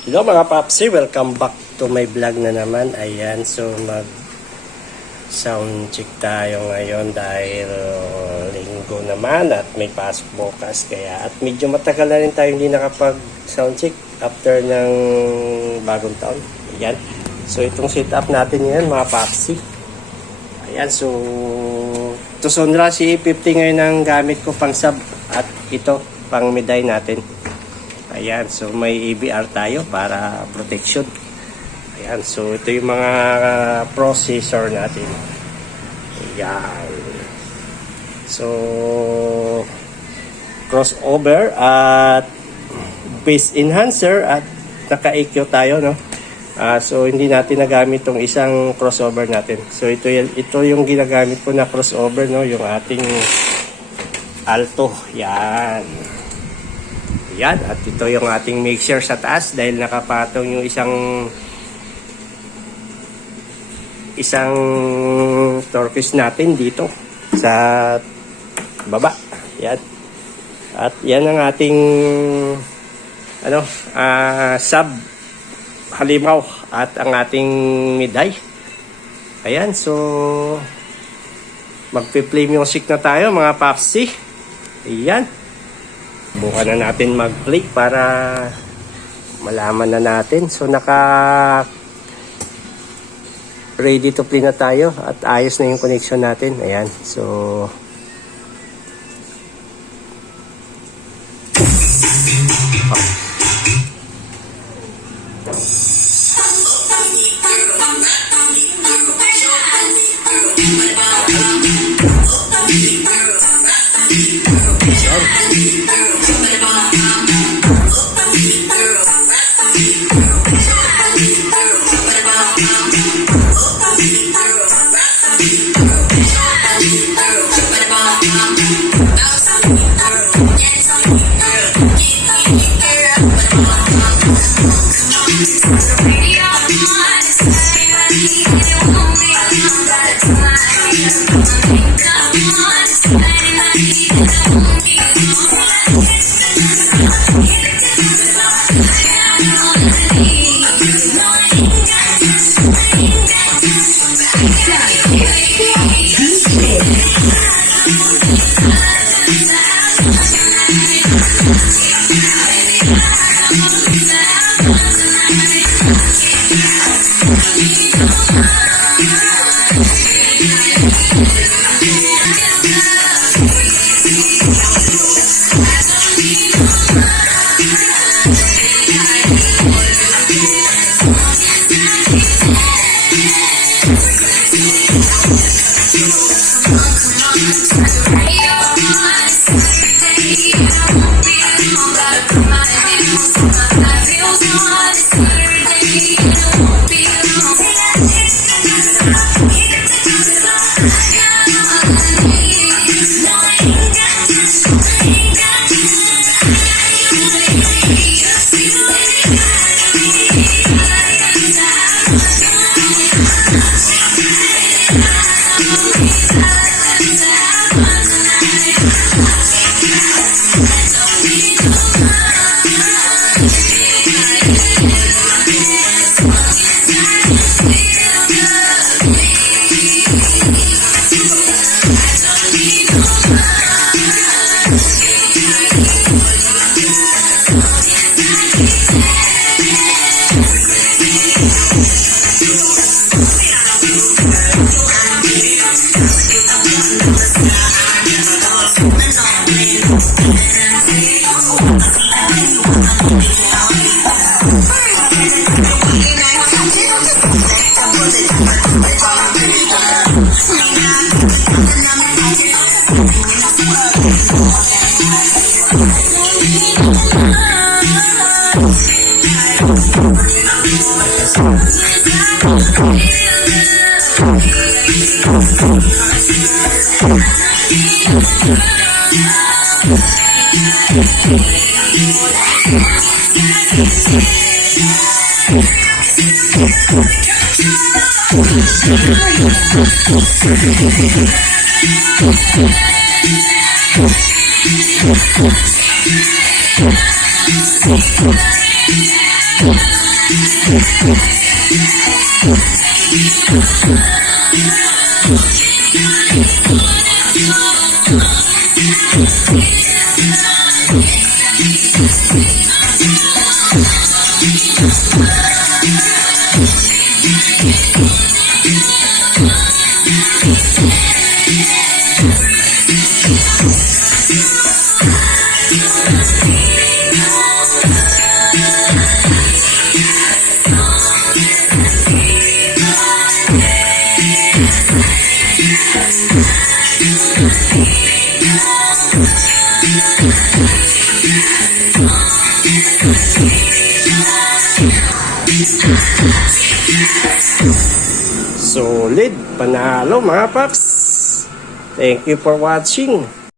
Hello mga papsi, welcome back to my vlog na naman. Ayan, so mag sound check tayo ngayon dahil linggo naman at may pasok bukas. Kaya at medyo matagal na rin tayo hindi nakapag sound check after ng bagong taon. Ayan, so itong setup natin yan mga papsi. Ayan, so Tucson Rush E50 ngayon ang gamit ko pang sub at ito pang meday natin. Ayan, so may EBR tayo para protection. Ayan, so ito yung mga processor natin. Ayan. So crossover at base enhancer at naka-EQ tayo, no? So hindi natin nagamit tong isang crossover natin. So ito yung ginagamit ko na crossover, no, yung ating Alto. Yan. Yan, at ito yung ating mixer sa taas dahil nakapatong yung isang torques natin dito sa baba. Yan. At yan ang ating sub halimaw at ang ating meday. Ayan, so magpi-play music na tayo mga papsi. Ayan. Bukan na natin mag-play para malaman na natin. So naka ready to play na tayo at ayos na yung connection natin. Ayan. So Solid, panalo mga paps. Thank you for watching.